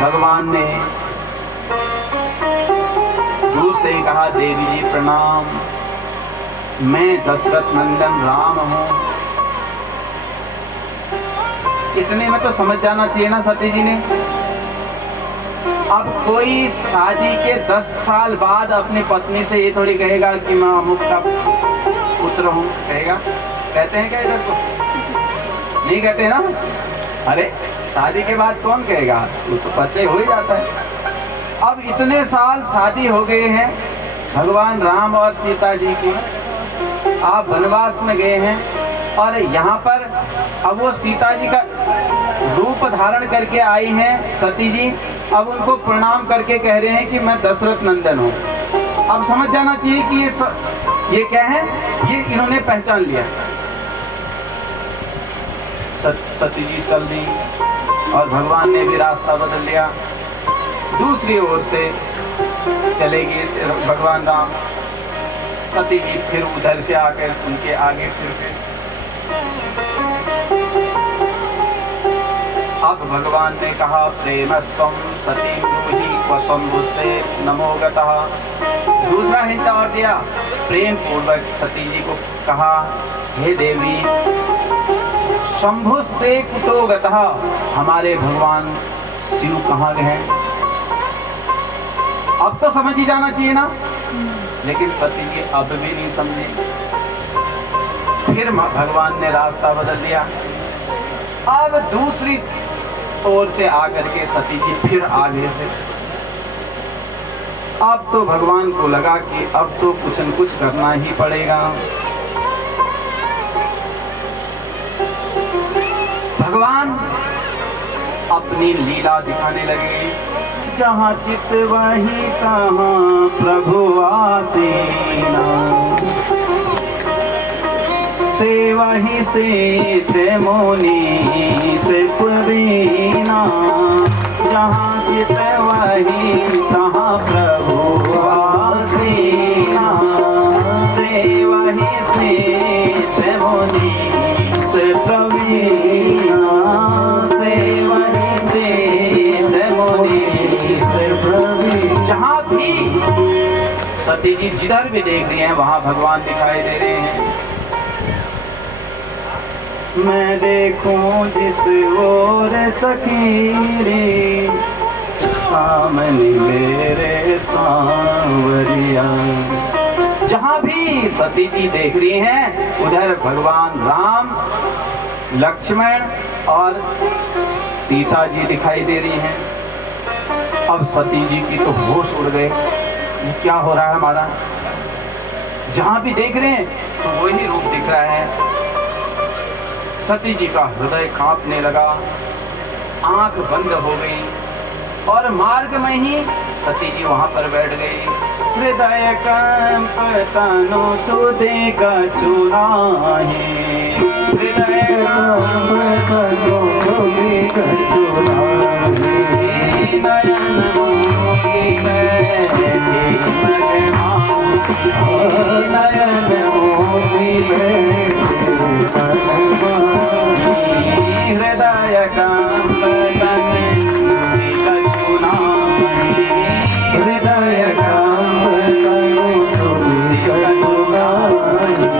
भगवान ने दूर से कहा, देवी जी प्रणाम, मैं दशरथ नंदन राम हूँ। इतने में तो समझ जाना चाहिए ना सती जी ने। अब कोई शादी के 10 साल बाद अपनी पत्नी से ये थोड़ी कहेगा कि मैं अमुक का पुत्र हूँ, कहेगा? कहते हैं क्या इधर को? नहीं कहते ना। अरे शादी के बाद कौन कहेगा, वो तो परिचय हो ही जाता है। अब इतने साल शादी हो गए हैं भगवान राम और सीता जी की, आप वनवास में गए हैं और यहाँ पर अब वो सीता जी का रूप धारण करके आई हैं सती जी। अब उनको प्रणाम करके कह रहे हैं कि मैं दशरथ नंदन हूँ। अब समझ जाना चाहिए कि ये क्या है, ये इन्होंने पहचान लिया। सती जी चल दी और भगवान ने भी रास्ता बदल लिया, दूसरी ओर से चले गए भगवान राम। सती जी फिर उधर से आकर उनके आगे फिर गए। अब भगवान ने कहा, प्रेमस्तम सती ब्रूहि क्व शंभुस्ते नमो गतः। दूसरा हिंट और दिया, प्रेम पूर्वक सती जी को कहा, हे देवी शंभुस्ते कुतो गतः, हमारे भगवान शिव कहाँ गए? अब तो समझ ही जाना चाहिए ना, लेकिन सती जी अब भी नहीं समझे। फिर भगवान ने रास्ता बदल दिया। अब दूसरी ओर से आकर के सती जी फिर आगे से। अब तो भगवान को लगा कि अब तो कुछ न कुछ करना ही पड़ेगा। भगवान अपनी लीला दिखाने लगे, जहाँ चित वही कहाँ प्रभु आसीना, से वही से थे मुनि से पुरीना, जहाँ चित वही कहाँ प्रभु आसीना, से वही से थे मुनि से प्रवीणा, से वही से थे मुनि से प्रवीणा। जहाँ भी सती जी जिधर भी देख रही हैं वहाँ भगवान दिखाई दे रहे हैं। मैं देखूं जिस ओर सखी रे, सामने मेरे सांवरिया। जहाँ भी सती जी देख रही हैं उधर भगवान राम, लक्ष्मण और सीता जी दिखाई दे रही हैं। अब सती जी की तो होश उड़ गए, ये क्या हो रहा है हमारा? जहाँ भी देख रहे हैं तो वही रूप दिख रहा है। सती जी का हृदय कांपने लगा, आंख बंद हो गई और मार्ग में ही सती जी वहां पर बैठ गई। हृदय कंप तनु सुधे कछुराहे, हृदय कंप तनु सुधे कछुराहे, नयन मोहि बैठे भगवान, नयन मोहि बैठे भगवान। हृदय कंप तनु सुधे कछुराहे, हृदय कंप तनु सुधे कछुराहे,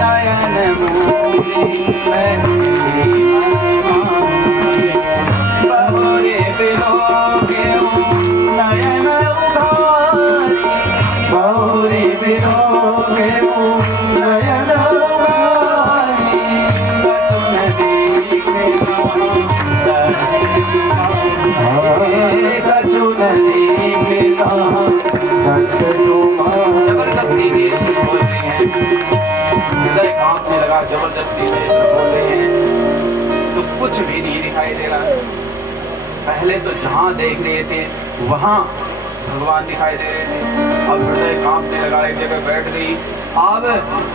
नयन मोहि बैठे भगवान। बहुरे बिलोगे नयन उघारी, बहुरे बिलोगे नयन उघारी, जबरदस्ती बोल रहे हैं, हृदय कांपने लगा, जबरदस्ती नेत्र बोल रहे हैं तो कुछ भी नहीं दिखाई दे रहा। पहले तो जहाँ देख रहे थे वहाँ भगवान दिखाई दे रहे थे, अब हृदय कांपने लगा, एक जगह बैठ गई, अब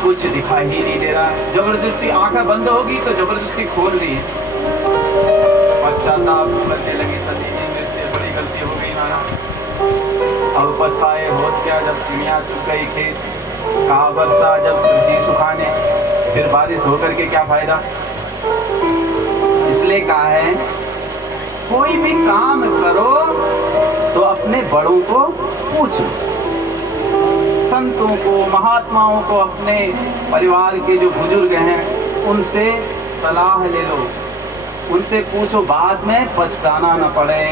कुछ दिखाई ही नहीं दे रहा। जबरदस्ती आंखें बंद होगी तो जबरदस्ती खोल ली है। पश्चाताप करने लगी सती जी, मेरे से बड़ी गलती हो गई नाना। अब पछताए होत क्या, जब चिड़िया चुग गई खेत, कहा वर्षा जब कृषि सुखाने, फिर बारिश होकर के क्या फायदा। इसलिए कहा है कोई भी काम करो तो अपने बड़ों को पूछो, संतों को, महात्माओं को, अपने परिवार के जो बुजुर्ग हैं उनसे सलाह ले लो, उनसे पूछो, बाद में पछताना न पड़े।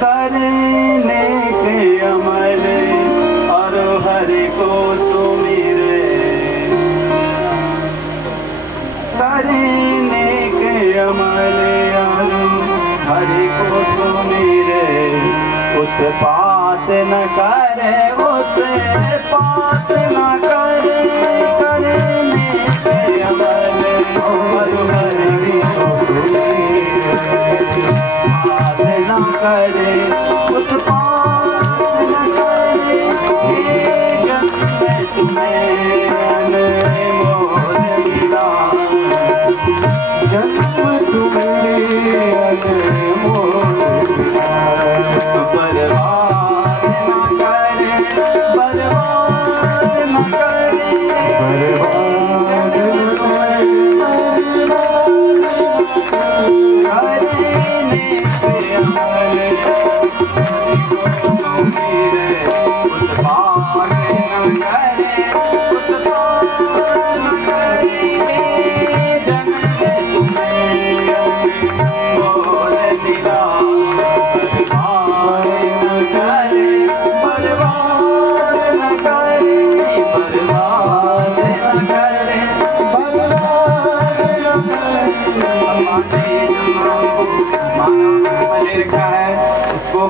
करने के अमल और हरि को सुमिरे, करने के अमल और हरि को सुमिरे, उत्पात न करे, उत्पात न करे, करने के अमल और हरि को सुमिरे, उत्पात न करे, उत्पात न करे, ये जन्म तुम्हें अनमोल मिला, जन्म तुम्हें अनमोल मिला। बर्बाद न करे, बर्बाद न करे, बर्बाद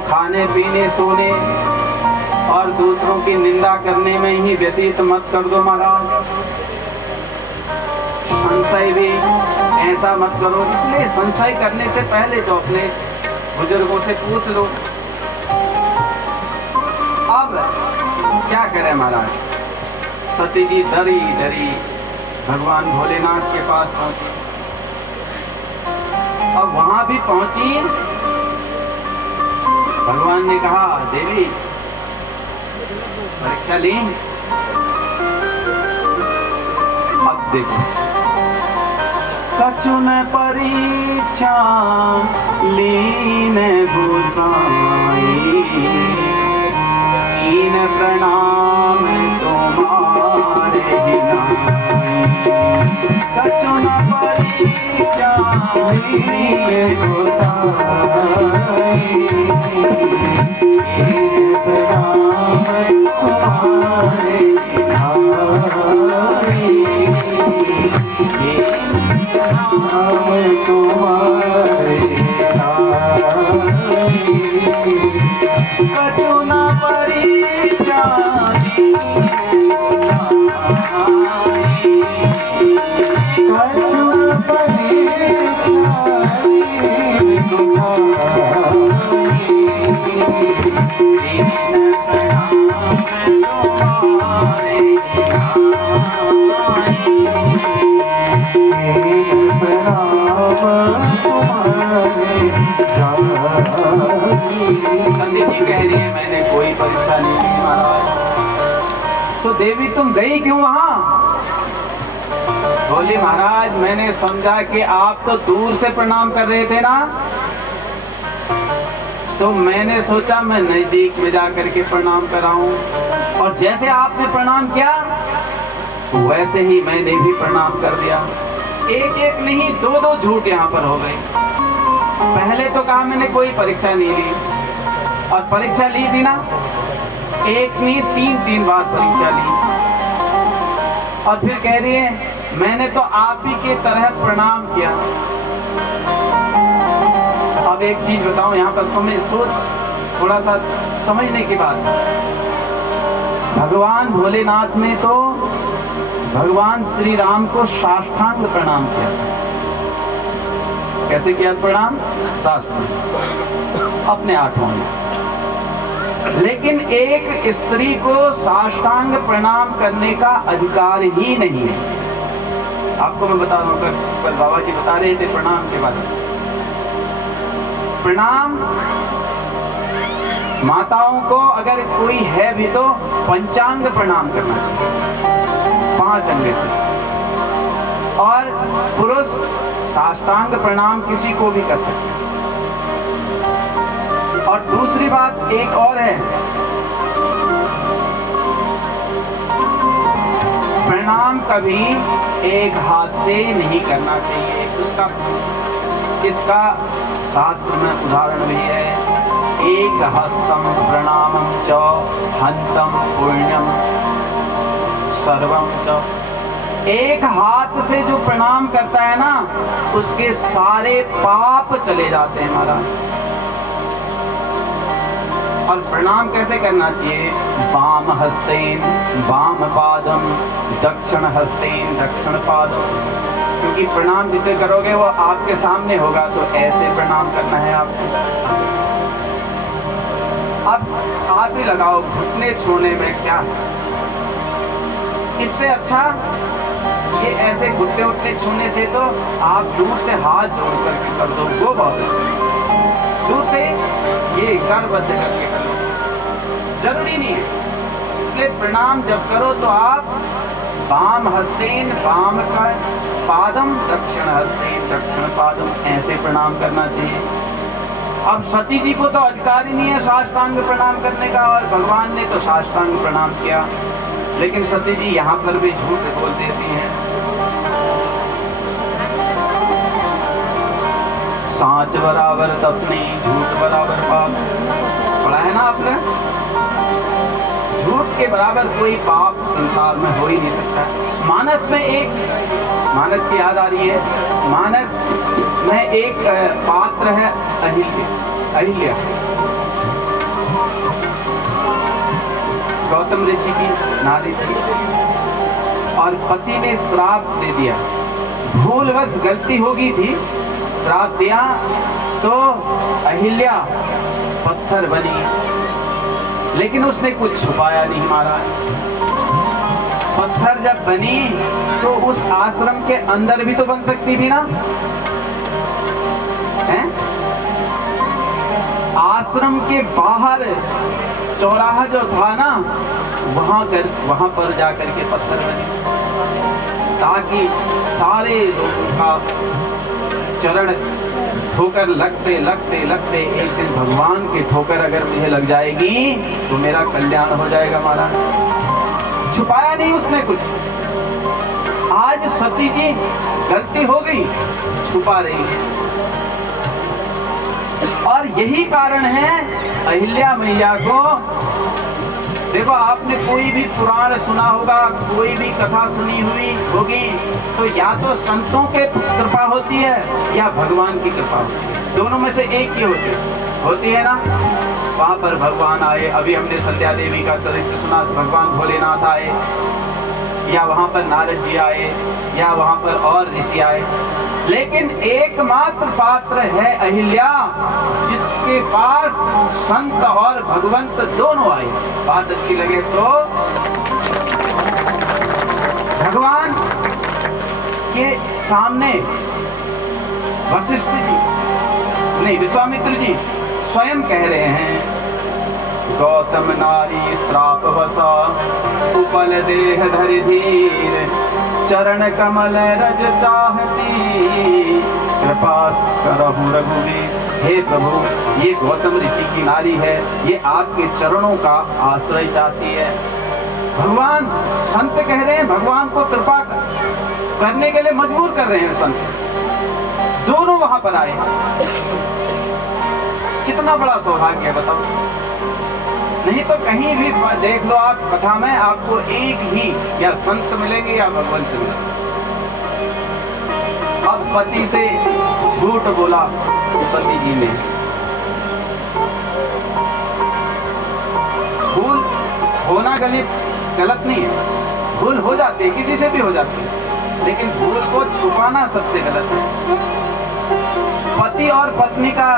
खाने पीने, सोने और दूसरों की निंदा करने में ही व्यतीत मत कर दो महाराज। संशय भी ऐसा मत करो, इसलिए संशय करने से पहले तो अपने बुजुर्गों से पूछ लो। अब क्या करें महाराज, सती जी डरी डरी भगवान भोलेनाथ के पास पहुंची। अब वहां भी पहुंची, भगवान ने कहा, देवी परीक्षा ली। अब देखो, कछु न परीक्षा लीन गोसाई, कीन प्रणाम तुम्हारे हिनाई, कछु न परीक्षा लीन गोसाई, तो देवी तुम गई क्यों वहां? बोली, महाराज मैंने समझा कि आप तो दूर से प्रणाम कर रहे थे ना, तो मैंने सोचा मैं नजदीक में जाकर के प्रणाम कराऊं, और जैसे आपने प्रणाम किया वैसे ही मैंने भी प्रणाम कर दिया। एक एक नहीं, दो दो झूठ यहाँ पर हो गए। पहले तो कहा मैंने कोई परीक्षा नहीं ली, और परीक्षा ली थी ना, एक नहीं तीन तीन बार परीक्षा ली, और फिर कह रही है मैंने तो आप ही के तरह प्रणाम किया। अब एक चीज बताऊं, यहाँ पर सोच थोड़ा सा समझने की बात। भगवान भोलेनाथ ने तो भगवान श्री राम को साष्टांग प्रणाम किया। कैसे किया प्रणाम? साष्टांग, अपने आठों में। लेकिन एक स्त्री को साष्टांग प्रणाम करने का अधिकार ही नहीं है। आपको मैं बता रहा हूँ, कल बाबा जी बता रहे थे प्रणाम के बारे में। प्रणाम माताओं को अगर कोई है भी तो पंचांग प्रणाम करना चाहिए, 5 अंग से, और पुरुष साष्टांग प्रणाम किसी को भी कर सकते हैं। और दूसरी बात एक और है, प्रणाम कभी एक हाथ से नहीं करना चाहिए। इसका शास्त्र में उदाहरण भी है, एक हस्तम प्रणामम च हंतम पुण्यम सर्वम च। एक हाथ से जो प्रणाम करता है ना, उसके सारे पाप चले जाते हैं महाराज। और प्रणाम कैसे करना चाहिए? वाम हस्तेन वाम पादम, दक्षिण हस्तेन दक्षिण पादम। क्योंकि प्रणाम जिसे करोगे वो आपके सामने होगा, तो ऐसे प्रणाम करना है आपको। अब आप ही लगाओ, घुटने छूने में क्या है? इससे अच्छा ये ऐसे घुटने उठने छूने से तो आप दूर से हाथ जोड़ करके कर दो, वो बहुत अच्छा। दूर से ये करबद्ध करके कर लो, जरूरी नहीं है। इसलिए प्रणाम जब करो तो आप वाम हस्तेन वाम का पादम, दक्षिण हस्तेन दक्षिण पादम, ऐसे प्रणाम करना चाहिए। अब सती जी को तो अधिकार ही नहीं है साष्टांग प्रणाम करने का, और भगवान ने तो साष्टांग प्रणाम किया, लेकिन सती जी यहाँ पर भी झूठ बोल देती हैं। साच बराबर तपनी, झूठ बराबर पाप। पढ़ा है ना आपने? झूठ के बराबर कोई पाप संसार में हो ही नहीं सकता। मानस में एक, मानस की याद आ रही है, मानस में एक पात्र है अहिल्या, गौतम ऋषि की नारी थी, और पति ने श्राप दे दिया। भूलवश गलती हो गई थी, श्राप दिया तो अहिल्या पत्थर बनी, लेकिन उसने कुछ छुपाया नहीं महाराज। पत्थर जब बनी तो उस आश्रम के अंदर भी तो बन सकती थी ना, हैं? आश्रम के बाहर चौराहा जो था ना, वहां पर जाकर के पत्थर बनी, ताकि सारे लोगों का चरण ठोकर लगते लगते लगते एक दिन भगवान की ठोकर अगर मुझे लग जाएगी तो मेरा कल्याण हो जाएगा महाराज। छुपाया नहीं उसने कुछ। आज सती जी गलती हो गई, छुपा रही है, और यही कारण है अहिल्या मैया को। देखो, आपने कोई भी पुराण सुना होगा, कोई भी कथा सुनी हुई होगी, तो या तो संतों के कृपा होती है या भगवान की कृपा होती है, दोनों में से एक ही होती है ना। वहां पर भगवान आए, अभी हमने संध्या देवी का चरित्र सुना, भगवान भोलेनाथ आए, या वहां पर नारद जी आए, या वहां पर और ऋषि आए, लेकिन एकमात्र पात्र है अहिल्या, जिसके पास संत और भगवंत दोनों आए। बात अच्छी लगे तो भगवान के सामने वशिष्ठ जी नहीं, विश्वामित्र जी स्वयं कह रहे हैं, गौतम नारी श्राप वसा उपल देह धरि धीर, चरण कमल रज चाहती, कृपा करहु रघुवीर। हे प्रभु, ये गौतम ऋषि की नारी है, ये आपके चरणों का आश्रय चाहती है। भगवान, संत कह रहे हैं, भगवान को कृपा करने के लिए मजबूर कर रहे हैं संत। दोनों वहां पर आए, कितना बड़ा सौभाग्य है बताओ। नहीं तो कहीं भी देख लो आप कथा में, आपको एक ही या संत मिलेंगे या भगवंत मिलेंगे। अब पति से झूठ बोला सती जी ने, भूल होना गलत नहीं है, भूल हो जाती है, किसी से भी हो जाती है, लेकिन भूल को छुपाना सबसे गलत है। पति और पत्नी का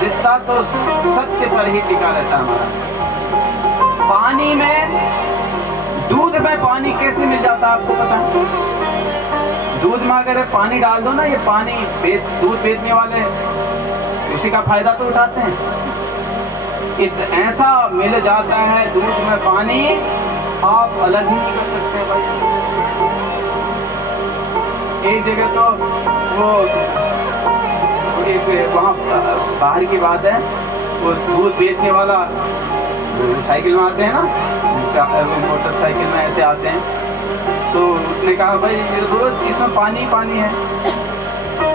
रिश्ता तो सत्य पर ही टिका रहता है हमारा। पानी में, दूध में पानी कैसे मिल जाता है आपको पता है? दूध में अगर पानी डाल दो ना, ये पानी दूध बेचने वाले उसी का फायदा तो उठाते हैं। ऐसा मिल जाता है दूध में पानी, आप अलग ही नहीं कर सकते भाई। एक जगह तो वो एक वहाँ बाहर की बात है, वो दूध बेचने वाला साइकिल में आते हैं ना, मोटरसाइकिल में ऐसे आते हैं, तो उसने कहा भाई रोज इसमें पानी पानी है।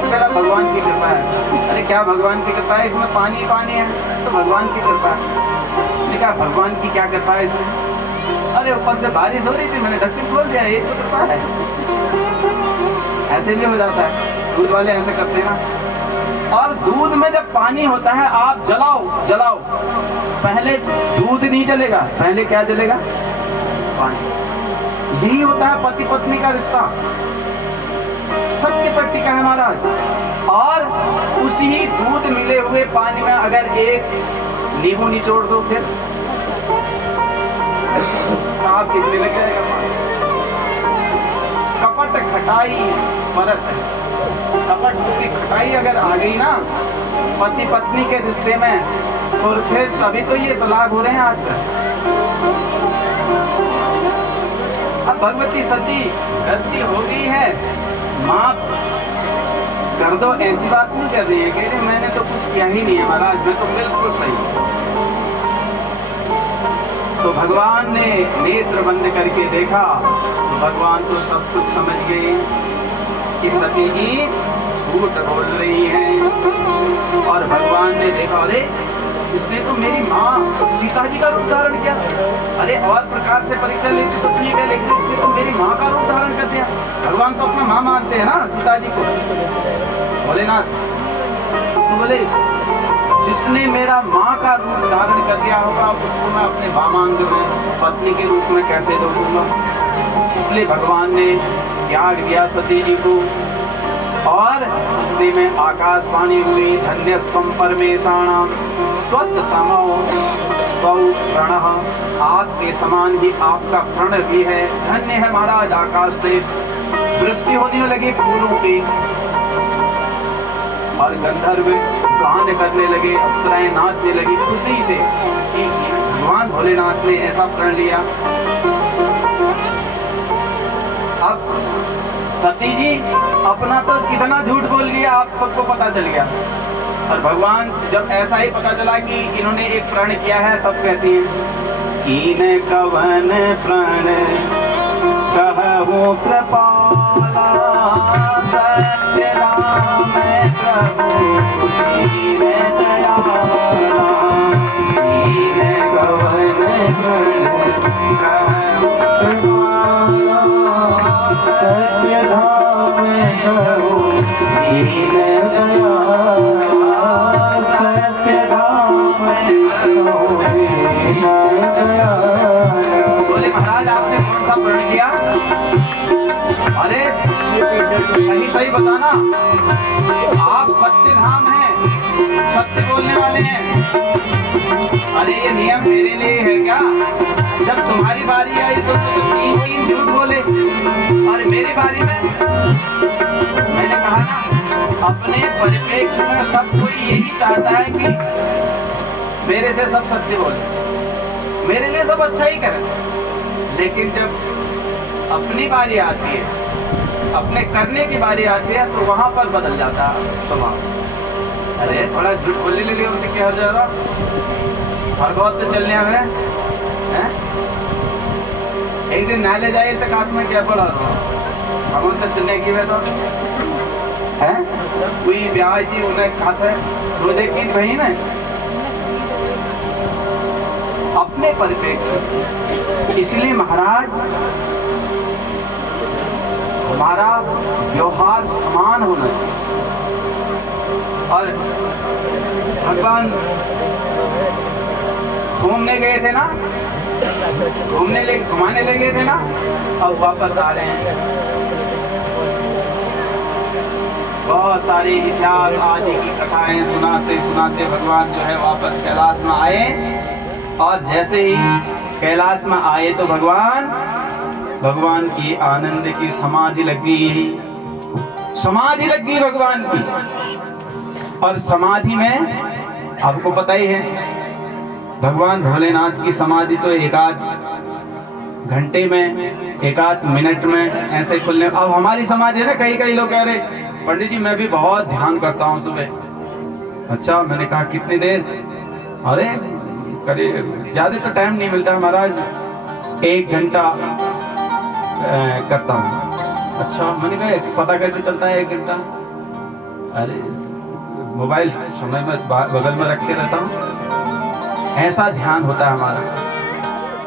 कहा भगवान की कृपा है। अरे क्या भगवान की कृपा है, इसमें पानी पानी है, तो भगवान की कृपा है। मैंने कहा भगवान की क्या कृपा है इसमें? अरे ऊपर से बारिश हो रही थी, मैंने ढक्कन खोल दिया, ये तो कृपा है। ऐसे भी हो जाता है, दूध वाले ऐसे करते हैं ना। और दूध में जब पानी होता है, आप जलाओ, पहले दूध नहीं जलेगा, पहले क्या जलेगा? पानी। यही होता है पति पत्नी का रिश्ता, सत्य प्रतीक है महाराज। और उसी दूध मिले हुए पानी में अगर एक नींबू निचोड़ दो, फिर साफ कितने लग जाएगा पानी। कपट खटाई परत, कपट की खटाई अगर आ गई ना पति पत्नी के रिश्ते में, तो फिर तभी तो ये तलाक हो रहे हैं आजकल। अब भगवती सती गलती हो गई है, माफ कर दो, ऐसी बात नहीं कर रही है, कह रही मैंने तो कुछ किया ही नहीं है महाराज, मैं तो बिल्कुल सही हूँ। तो भगवान ने नेत्र बंद करके देखा, तो भगवान तो सब कुछ समझ गए कि सती जी झूठ बोल रही है। और भगवान ने देखा, अरे इसने तो मेरी माँ सीता जी का रूप धारण किया। अरे और प्रकार से परीक्षा लेती तो ठीक है, लेकिन इसने तो मेरी माँ का रूप धारण कर दिया। भगवान तो अपना माँ मानते हैं ना सीता जी को, भोलेनाथ। तो बोले जिसने मेरा माँ का रूप धारण कर दिया होगा, उसको मैं अपने वामांग में पत्नी के रूप में कैसे दूंगा? इसलिए भगवान ने त्याग दिया सती जी को। और उतने में आकाशवाणी हुई, धन्यस्तम परमेशाणाम त्वत्समो तौ प्रणः, आपके समान ही आपका प्रण भी है। धन्य है महाराज, आकाश से वृष्टि होने लगी फूलों की, और गंधर्व गान करने लगे, अप्सराएं नाचने लगी खुशी से कि भगवान भोलेनाथ ने ऐसा प्रण लिया। अब सती जी अपना तो कितना झूठ बोल लिया, आप सबको पता चल गया। और भगवान जब ऐसा ही पता चला कि इन्होंने एक प्रण किया है, तब कहती हैं कीने कवन प्रण कहूँ कृपाला, सत्य राम प्रभु कीने दयाला, कीने कवन प्रण कहूँ कृपाला, सत्य धाम प्रभु कीने दयाला, सत्य धाम प्रभु कीने दयाला। बोले महाराज आपने कौन सा प्रण किया? अरे सही बताना, आप सत्य धाम हैं, सत्य बोलने वाले हैं। अरे ये नियम मेरे लिए है क्या? जब तुम्हारी बारी आई तो तीन झूठ बोले, और मेरी बारी में मैंने कहा ना, अपने परिप्रेक्ष्य में सब कोई यही चाहता है कि मेरे से सब सत्य बोले, मेरे लिए सब अच्छा ही करें। लेकिन जब अपनी बारी आती है, अपने करने की बारी आती है, तो वहां पर बदल जाता स्वभाव। अरे थोड़ा झूठ बोलने लगे, उनसे क्या हो जा रहा, और बहुत तो चलने में है। एक दिन नाले जाए तक हाथ में क्या पड़ा हम उनसे सुनने की वे तो है कोई ब्याह जी उन्हें खाता है रोजे की बहन है। अपने परिप्रेक्ष्य, इसलिए महाराज हमारा व्यवहार समान होना चाहिए। और भगवान घूमने गए थे ना, घुमाने लगे थे ना, अब वापस आ रहे हैं। बहुत सारी इतिहास आदि की कथाएं सुनाते सुनाते भगवान जो है वापस कैलाश में आए। और जैसे ही कैलाश में आए तो भगवान की आनंद की समाधि लग गई, समाधि लग गई भगवान की। और समाधि में आपको पता ही है, भगवान भोलेनाथ की समाधि तो एकाध घंटे में, एक आध मिनट में ऐसे खुलने। अब हमारी समाज है ना, कई लोग कह रहे पंडित जी मैं भी बहुत ध्यान करता हूँ सुबह। अच्छा, मैंने कहा कितनी देर? अरे करीब, ज्यादा तो टाइम नहीं मिलता महाराज, 1 घंटा करता हूँ। अच्छा, मैंने कहा पता कैसे चलता है 1 घंटा? अरे मोबाइल समय में बगल में रख के रहता हूँ, ऐसा ध्यान होता है हमारा।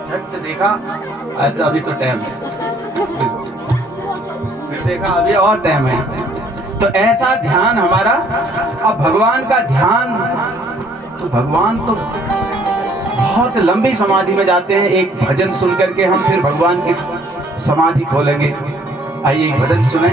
झट देखा, अरे अभी तो टाइम है, फिर देखा अभी और टाइम है। तो ऐसा ध्यान हमारा। अब भगवान का ध्यान, तो भगवान तो बहुत लंबी समाधि में जाते हैं। एक भजन सुन करके हम फिर भगवान की समाधि खोलेंगे। आइए एक भजन सुने।